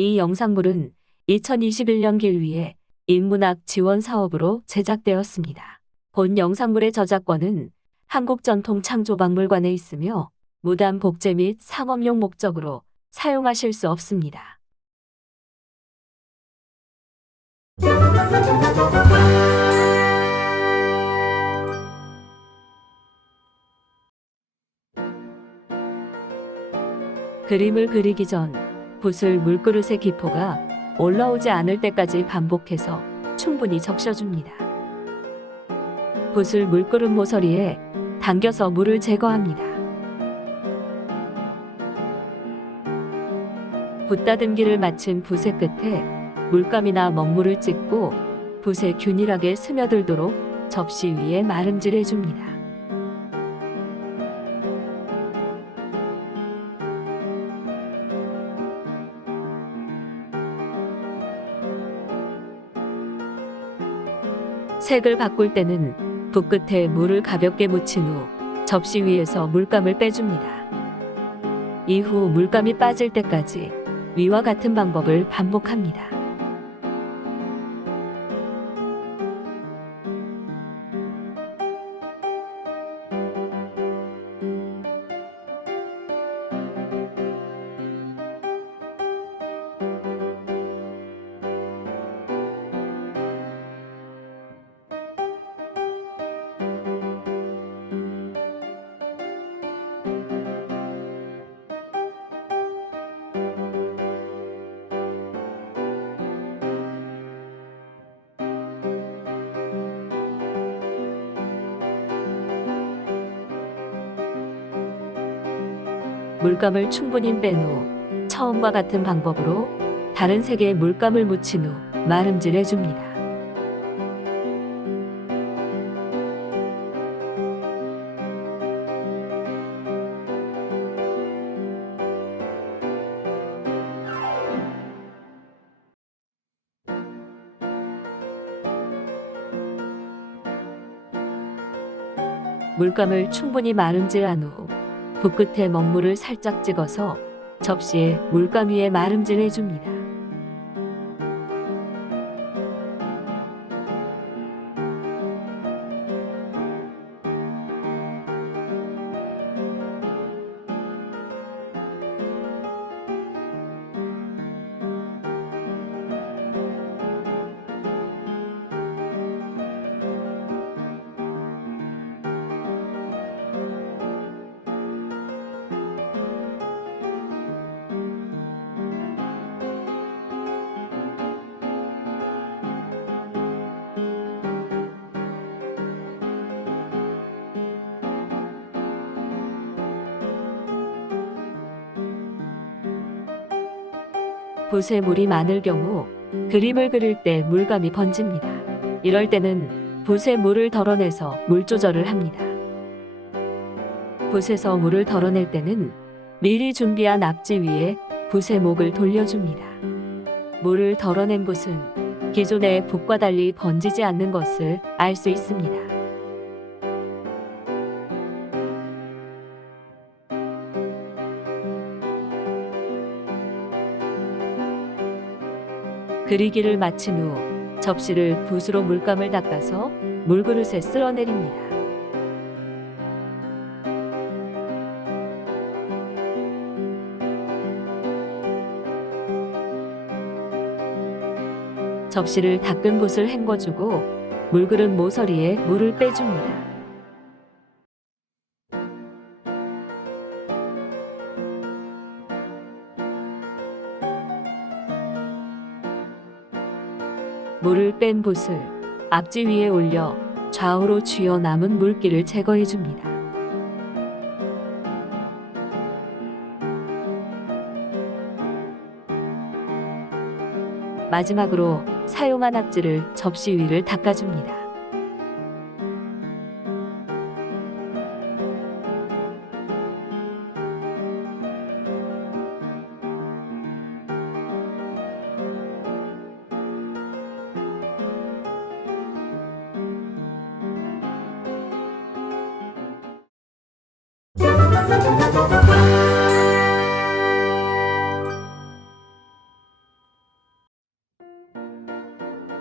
이 영상물은 2021년 길 위해 인문학 지원 사업으로 제작되었습니다. 본 영상물의 저작권은 한국전통창조박물관에 있으며 무단 복제 및 상업용 목적으로 사용하실 수 없습니다. 그림을 그리기 전 붓을 물그릇의 기포가 올라오지 않을 때까지 반복해서 충분히 적셔줍니다. 붓을 물그릇 모서리에 당겨서 물을 제거합니다. 붓다듬기를 마친 붓의 끝에 물감이나 먹물을 찍고 붓에 균일하게 스며들도록 접시 위에 마름질해 줍니다. 색을 바꿀 때는 붓 끝에 물을 가볍게 묻힌 후 접시 위에서 물감을 빼줍니다. 이후 물감이 빠질 때까지 위와 같은 방법을 반복합니다. 물감을 충분히 뺀 후 처음과 같은 방법으로 다른 색의 물감을 묻힌 후 마름질해 줍니다. 물감을 충분히 마름질한 후 붓 끝에 먹물을 살짝 찍어서 접시에 물감 위에 마름질해 줍니다. 붓에 물이 많을 경우 그림을 그릴 때 물감이 번집니다. 이럴 때는 붓에 물을 덜어내서 물 조절을 합니다. 붓에서 물을 덜어낼 때는 미리 준비한 앞지 위에 붓의 목을 돌려줍니다. 물을 덜어낸 붓은 기존의 붓과 달리 번지지 않는 것을 알 수 있습니다. 그리기를 마친 후 접시를 붓으로 물감을 닦아서 물그릇에 쓸어내립니다. 접시를 닦은 붓을 헹궈주고 물그릇 모서리에 물을 빼줍니다. 물을 뺀 붓을 앞지 위에 올려 좌우로 쥐어 남은 물기를 제거해 줍니다. 마지막으로 사용한 앞지를 접시 위를 닦아줍니다.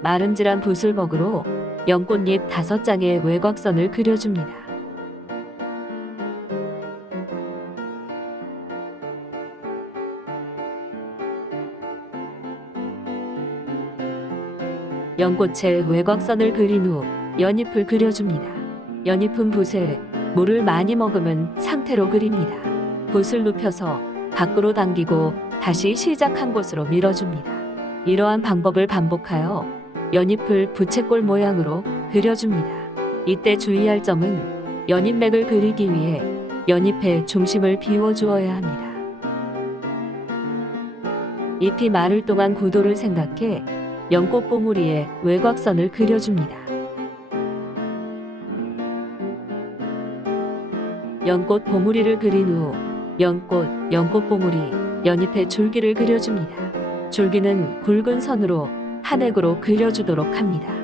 마름질한 붓을먹으로 연꽃잎 5장의 외곽선을 그려줍니다. 연꽃의 외곽선을 그린 후 연잎을 그려줍니다. 연잎은 붓에 물을 많이 머금은 상태로 그립니다. 붓을 눕혀서 밖으로 당기고 다시 시작한 곳으로 밀어줍니다. 이러한 방법을 반복하여 연잎을 부채꼴 모양으로 그려줍니다. 이때 주의할 점은 연잎맥을 그리기 위해 연잎의 중심을 비워주어야 합니다. 잎이 마를 동안 구도를 생각해 연꽃 봉우리에 외곽선을 그려줍니다. 연꽃 봉우리를 그린 후 연꽃 봉우리, 연잎의 줄기를 그려줍니다. 줄기는 굵은 선으로 한 획으로 그려주도록 합니다.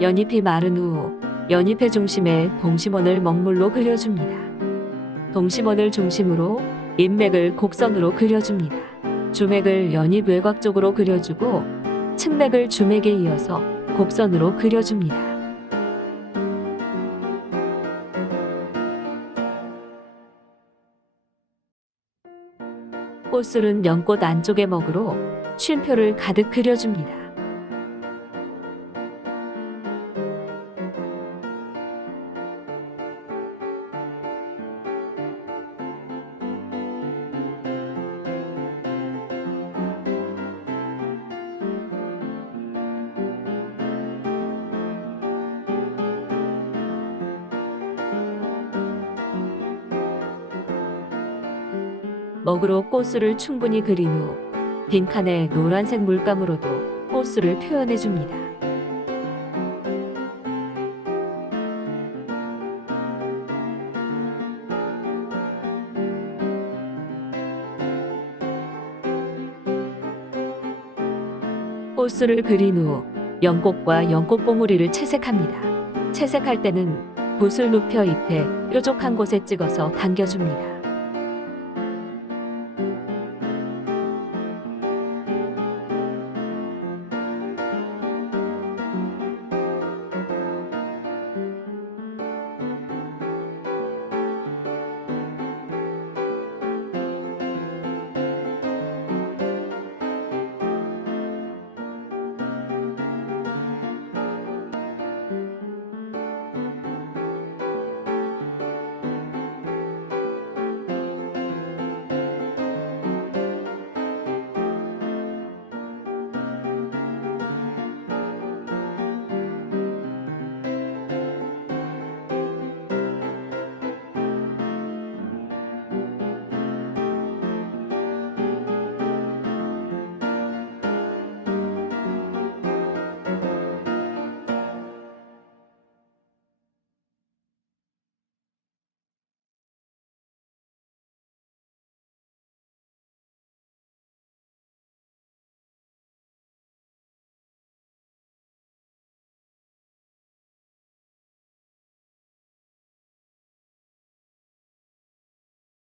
연잎이 마른 후 연잎의 중심에 동심원을 먹물로 그려줍니다. 동심원을 중심으로 잎맥을 곡선으로 그려줍니다. 주맥을 연잎 외곽 쪽으로 그려주고 측맥을 주맥에 이어서 곡선으로 그려줍니다. 꽃술은 연꽃 안쪽의 먹으로 쉼표를 가득 그려줍니다. 먹으로 꽃술을 충분히 그린 후 빈칸에 노란색 물감으로도 꽃술을 표현해줍니다. 꽃술을 그린 후 연꽃과 연꽃 봉우리를 채색합니다. 채색할 때는 붓을 눕혀 잎에 뾰족한 곳에 찍어서 당겨줍니다.